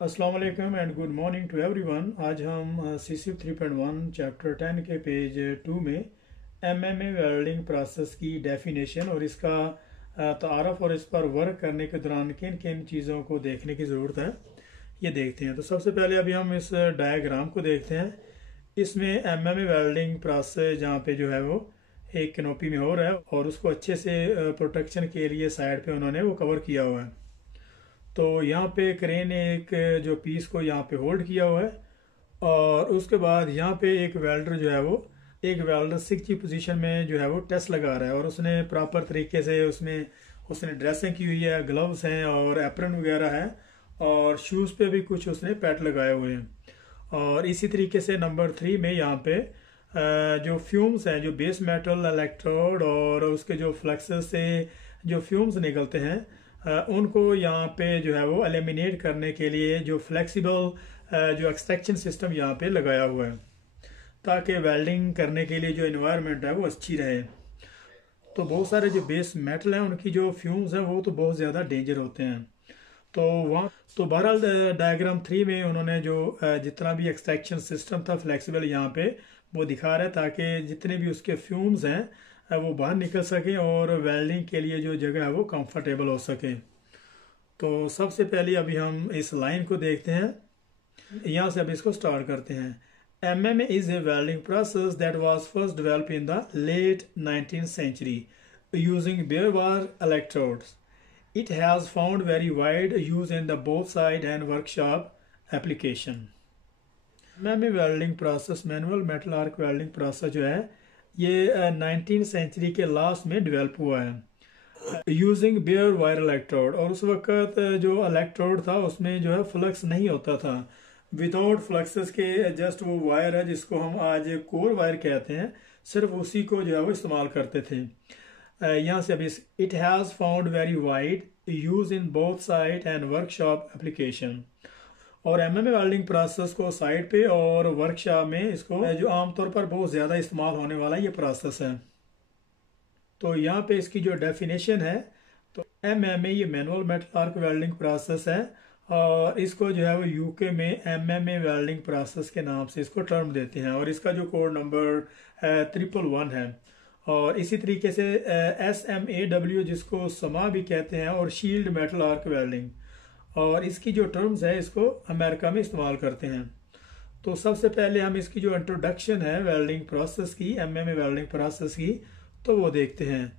अस्सलाम वालेकुम and good morning to everyone. आज हम CC 3.1 चैप्टर 10 के पेज 2 में MMA वेल्डिंग प्रोसेस की डेफिनेशन और इसका तारफ़ और इस पर वर्क करने के दौरान किन किन चीज़ों को देखने की ज़रूरत है ये देखते हैं। तो सबसे पहले अभी हम इस डायग्राम को देखते हैं। इसमें MMA वेल्डिंग प्रोसेस जहाँ पे जो है वो एक कैनोपी में हो रहा है और उसको अच्छे से प्रोटेक्शन के लिए साइड पे उन्होंने वो कवर किया हुआ है। तो यहाँ पे क्रेन ने एक जो पीस को यहाँ पे होल्ड किया हुआ है और उसके बाद यहाँ पे एक वेल्डर जो है वो एक वेल्डर 6 की पोजीशन में जो है वो टेस्ट लगा रहा है और उसने प्रॉपर तरीके से उसमें उसने ड्रेसिंग की हुई है, ग्लव्स हैं और एप्रन वगैरह है और शूज़ पे भी कुछ उसने पैड लगाए हुए हैं। और इसी तरीके से नंबर 3 में यहाँ पे जो फ्यूम्स हैं, जो बेस मेटल इलेक्ट्रोड और उसके जो फ्लक्सेस से जो फ्यूम्स निकलते हैं उनको यहाँ पे जो है वो एलिमिनेट करने के लिए जो फ्लेक्सिबल जो एक्सट्रैक्शन सिस्टम यहाँ पे लगाया हुआ है ताकि वेल्डिंग करने के लिए जो इन्वायरमेंट है वो अच्छी रहे। तो बहुत सारे जो बेस मेटल हैं उनकी जो फ्यूम्स हैं वो तो बहुत ज़्यादा डेंजर होते हैं। तो वहाँ तो बहरहाल डायग्राम 3 में उन्होंने जो जितना भी एक्सट्रैक्शन सिस्टम था फ्लेक्सिबल यहाँ पे वो दिखा रहा है ताकि जितने भी उसके फ्यूम्स हैं वो बाहर निकल सकें और वेल्डिंग के लिए जो जगह है वो कंफर्टेबल हो सके। तो सबसे पहले अभी हम इस लाइन को देखते हैं, यहाँ से अब इसको स्टार्ट करते हैं। MMA is a welding process that was first developed in the late 19th century using bare wire electrodes. It has found very wide use in the both side and workshop application. MMA welding process manual metal arc welding process जो है ये 19th century के last में develop हुआ है using bear wire electrode. और उस वक्त जो इलेक्ट्रोड था उसमें जो है फ्लक्स नहीं होता था, विदाउट फ्लक्सेस के जस्ट वो वायर है जिसको हम आज कोर वायर कहते हैं, सिर्फ उसी को जो है वो इस्तेमाल करते थे। यहाँ से अभी it has found very wide use in both side and workshop application. और MMA वेल्डिंग प्रोसेस को साइड पे और वर्कशॉप में इसको जो आमतौर पर बहुत ज़्यादा इस्तेमाल होने वाला ये प्रोसेस है। तो यहाँ पे इसकी जो डेफिनेशन है तो MMA ये manual metal arc welding process है और इसको जो है वो UK में MMA वेल्डिंग प्रोसेस के नाम से इसको टर्म देते हैं और इसका जो कोड नंबर 111 है। और इसी तरीके से SMAW जिसको समा भी कहते हैं और शील्ड मेटल आर्क वेल्डिंग, और इसकी जो टर्म्स है इसको अमेरिका में इस्तेमाल करते हैं। तो सबसे पहले हम इसकी जो इंट्रोडक्शन है वेल्डिंग प्रोसेस की, MMA वेल्डिंग प्रोसेस की, तो वो देखते हैं।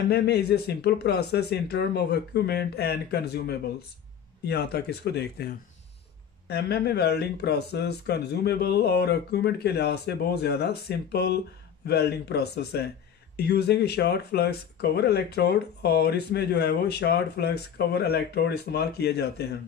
MMA is a simple process in term of equipment and consumables. यहाँ तक इसको देखते हैं। MMA वेल्डिंग प्रोसेस कंज्यूमेबल और इक्विपमेंट के लिहाज से बहुत ज़्यादा सिंपल वेल्डिंग प्रोसेस है using short flux cover electrode, और इसमें जो है वो शॉर्ट फ्लक्स कवर इलेक्ट्रोड इस्तेमाल किए जाते हैं।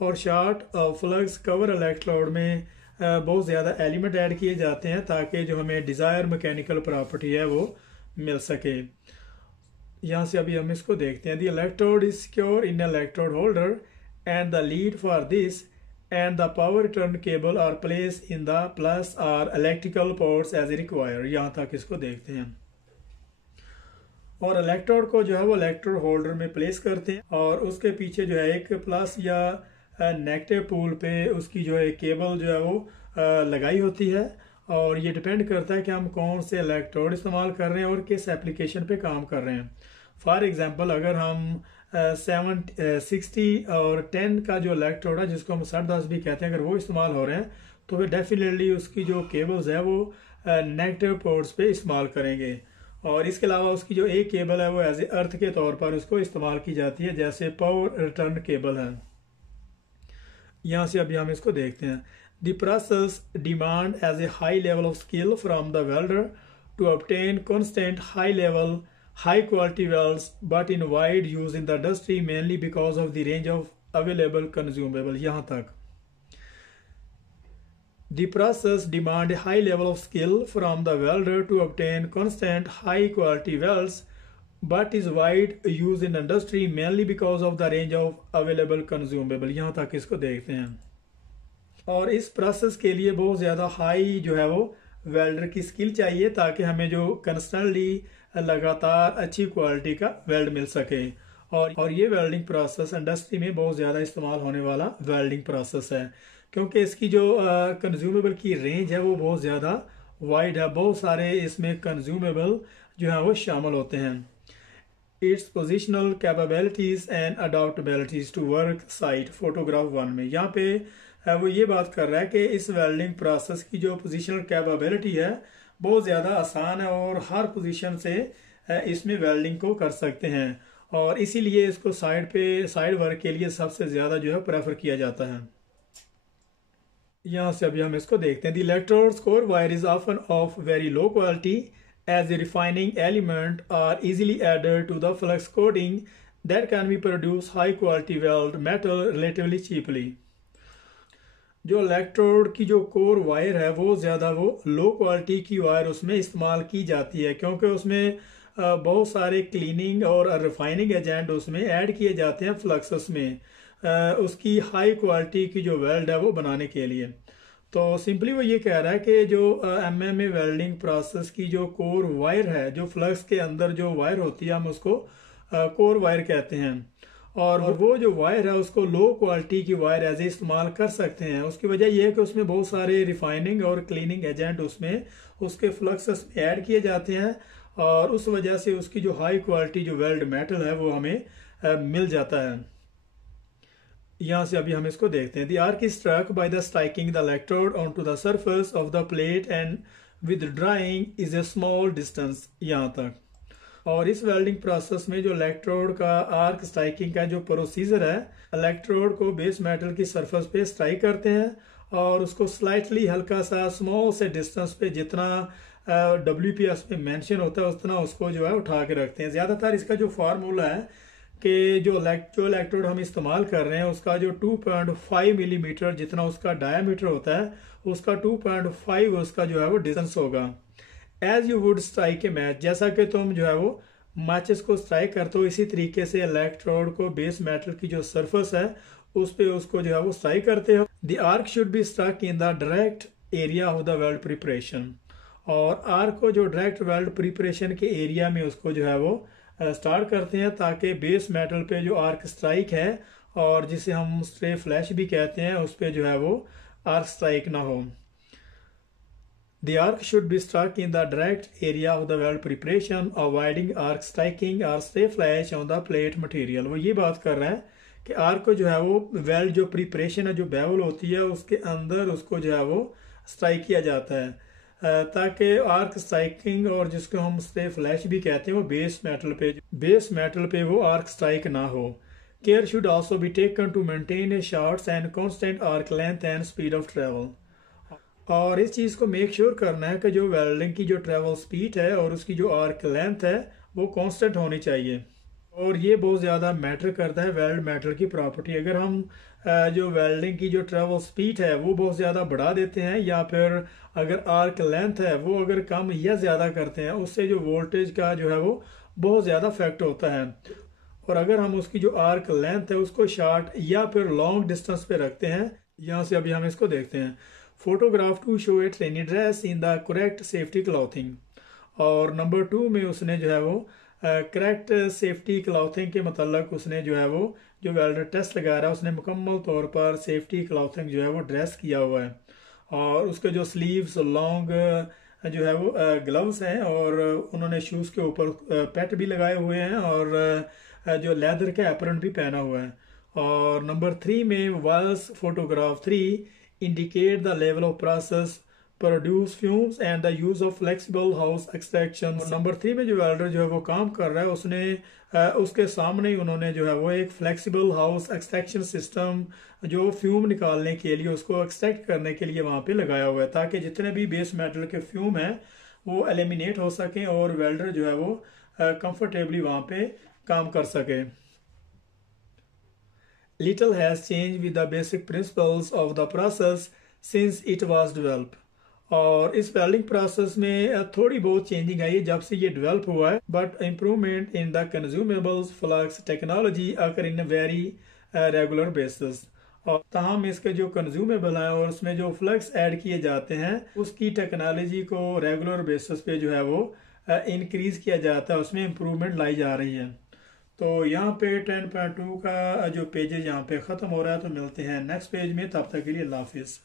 और शॉर्ट फ्लक्स कवर इलेक्ट्रोड में बहुत ज़्यादा एलिमेंट ऐड किए जाते हैं ताकि जो हमें डिज़ायर मैकेनिकल प्रॉपर्टी है वो मिल सके। यहाँ से अभी हम इसको देखते हैं। The electrode is secure in electrode holder and the lead for this and the power return cable are placed in the plus or electrical ports as required। यहाँ तक इसको देखते हैं। और इलेक्ट्रोड को जो है वो इलेक्ट्रोड होल्डर में प्लेस करते हैं और उसके पीछे जो है एक प्लस या नेगेटिव पोल पे उसकी जो है केबल जो है वो लगाई होती है। और ये डिपेंड करता है कि हम कौन से इलेक्ट्रोड इस्तेमाल कर रहे हैं और किस एप्लीकेशन पे काम कर रहे हैं। फॉर एग्जांपल अगर हम 760 और 10 का जो इलेक्ट्रोड है जिसको हम 10 भी कहते हैं, अगर वो इस्तेमाल हो रहे हैं तो फिर डेफिनेटली उसकी जो केबल्स है वो नेगेटिव पोर्ट्स पे इस्तेमाल करेंगे। और इसके अलावा उसकी जो एक केबल है वो एज ए अर्थ के तौर पर उसको इस्तेमाल की जाती है, जैसे पावर रिटर्न केबल है। यहाँ से अभी हम इसको देखते हैं। The process demand as a high level of skill from the welder to obtain constant high level high quality welds but in wide use in the industry mainly because of the range of available consumable। यहाँ तक the process demand a high level of skill from the welder to obtain constant high quality welds but is wide use in industry mainly because of the range of available consumable। यहाँ तक इसको देखते हैं। और इस process के लिए बहुत ज़्यादा हाई जो है वो वेल्डर की स्किल चाहिए ताकि हमें जो कंस्टेंटली लगातार अच्छी क्वालिटी का वेल्ड मिल सके। और ये वेल्डिंग प्रोसेस इंडस्ट्री में बहुत ज़्यादा इस्तेमाल होने वाला वेल्डिंग प्रोसेस है, क्योंकि इसकी जो कंज्यूमेबल की रेंज है वो बहुत ज़्यादा वाइड है। बहुत सारे इसमें कंज्यूमेबल जो है वो शामिल होते हैं। Its positional capabilities and adoptabilities to work site photograph 1 में यहाँ पे वो ये बात कर रहा है कि इस वेल्डिंग प्रोसेस की जो पोजिशनल कैपेबिलिटी है बहुत ज़्यादा आसान है और हर पोजीशन से इसमें वेल्डिंग को कर सकते हैं, और इसीलिए इसको साइड वर्क के लिए सबसे ज़्यादा जो है प्रेफर किया जाता है। यहाँ से अभी हम इसको देखते हैं। The electrodes core wire is often of very low quality as the refining element are easily added to the flux coating that can be produce high quality weld metal relatively cheaply। जो electrode की जो core wire है वो ज़्यादा वो low quality की wire उसमें इस्तेमाल की जाती है, क्योंकि उसमें बहुत सारे क्लीनिंग और रिफाइनिंग एजेंट उसमें ऐड किए जाते हैं फ्लक्सस में उसकी हाई क्वालिटी की जो वेल्ड है वो बनाने के लिए। तो सिंपली वो ये कह रहा है कि जो एमएमए वेल्डिंग प्रोसेस की जो कोर वायर है, जो फ्लक्स के अंदर जो वायर होती है हम उसको कोर वायर कहते हैं, और वो जो वायर है उसको लो क्वालिटी की वायर एज ए इस्तेमाल कर सकते हैं। उसकी वजह यह है कि उसमें बहुत सारे रिफाइनिंग और क्लीनिंग एजेंट उसमें उसके फ्लक्स में ऐड किए जाते हैं, और उस वजह से उसकी जो हाई क्वालिटी जो वेल्ड मेटल है वो हमें मिल जाता है। यहाँ से अभी हम इसको देखते हैं। The arc is struck by the striking the electrode on to the surface of the plate and withdrawing is a small distance यहाँ तक। और इस वेल्डिंग प्रोसेस में जो इलेक्ट्रोड का आर्क स्ट्राइकिंग का जो प्रोसीजर है, इलेक्ट्रोड को बेस मेटल की सरफेस पे स्ट्राइक करते हैं और उसको स्लाइटली हल्का सा स्मॉल से डिस्टेंस पे जितना WPS में मेंशन होता है उतना उसको जो है उठा के रखते हैं। ज़्यादातर इसका जो फार्मूला है कि जो इलेक्ट्रोड हम इस्तेमाल कर रहे हैं उसका जो 2.5 मिलीमीटर जितना उसका डायमीटर होता है, उसका 2.5 उसका जो है वो डिस्टेंस होगा। As you would strike a match, जैसा कि तुम जो है वो मैचेस को स्ट्राइक करते हो, इसी तरीके से इलेक्ट्रोड को बेस मेटल की जो सरफेस है उस पे उसको जो है वो स्ट्राइक करते हो। The arc should be struck in the direct area of the weld preparation, और आर्क को जो डायरेक्ट वेल्ड प्रिपरेशन के एरिया में उसको जो है वो स्टार्ट करते हैं, ताकि बेस मेटल पे जो आर्क स्ट्राइक है और जिसे हम स्ट्रे फ्लैश भी कहते हैं उस पे जो है वो आर्क स्ट्राइक ना हो। The arc should be struck in the direct area of the weld preparation, avoiding arc striking or stray flash on the plate material। वो ये बात कर रहा है कि आर्क को जो है वो वेल्ड जो प्रिपरेशन है जो बेवल होती है उसके अंदर उसको जो है वो स्ट्राइक किया जाता है, ताकि आर्क स्ट्राइकिंग और जिसको हम स्ट्रे फ्लैश भी कहते हैं वो बेस मेटल पे वो आर्क स्ट्राइक ना हो। Care should also be taken to maintain a shorts and constant arc length and speed of travel, और इस चीज़ को मेक श्योर करना है कि जो वेल्डिंग की जो ट्रेवल स्पीड है और उसकी जो आर्क लेंथ है वो कांस्टेंट होनी चाहिए, और ये बहुत ज़्यादा मैटर करता है वेल्ड मेटल की प्रॉपर्टी। अगर हम जो वेल्डिंग की जो ट्रेवल स्पीड है वो बहुत ज़्यादा बढ़ा देते हैं, या फिर अगर आर्क लेंथ है वो अगर कम या ज़्यादा करते हैं, उससे जो वोल्टेज का जो है वो बहुत ज़्यादा इफेक्ट होता है। और अगर हम उसकी जो आर्क लेंथ है उसको शॉर्ट या फिर लॉन्ग डिस्टेंस पे रखते हैं, यहाँ से अभी हम इसको देखते हैं। Photograph to show a training dress in the correct safety clothing, और नंबर 2 में उसने जो है वो करेक्ट सेफ्टी क्लॉथिंग के मतलब उसने जो है वो जो वेल्डर टेस्ट लगा रहा है उसने मुकम्मल तौर पर सेफ्टी क्लॉथिंग जो है वो ड्रेस किया हुआ है, और उसके जो स्लीव्स लॉन्ग जो है वो ग्लव्स हैं, और उन्होंने शूज़ के ऊपर पैट भी लगाए हुए हैं, और जो लेदर का एप्रन भी पहना हुआ है। और नंबर 3 में Waals photograph 3 indicate the level of process produce fumes and the use of flexible house extraction। Number 3 में जो वेल्डर जो है वो काम कर रहा है उसने उसके सामने ही उन्होंने जो है वो एक फ्लेक्सिबल हाउस एक्सट्रैक्शन सिस्टम जो फ्यूम निकालने के लिए उसको एक्सट्रैक्ट करने के लिए वहाँ पे लगाया हुआ है, ताकि जितने भी बेस मेटल के फ्यूम हैं वो एलिमिनेट हो सकें और वेल्डर जो है वो कंफर्टेबली वहाँ पे काम कर सके। Little has changed with the basic principles of the process since it was developed। और इस वेल्डिंग प्रोसेस में थोड़ी बहुत चेंजिंग आई है जब से ये डेवलप हुआ है, but improvement in the consumables flux technology occur in very regular basis. और तमाम इसके जो कंज्यूमेबल हैं और उसमें जो फ्लक्स ऐड किए जाते हैं उसकी टेक्नोलॉजी को रेगुलर बेसिस पे जो है वो इंक्रीज किया जाता है, उसमें इम्प्रूवमेंट लाई जा रही है। तो यहाँ पे 10.2 का जो पेज है यहाँ पे ख़त्म हो रहा है। तो मिलते हैं नेक्स्ट पेज में, तब तक के लिए अल्लाह हाफिज़।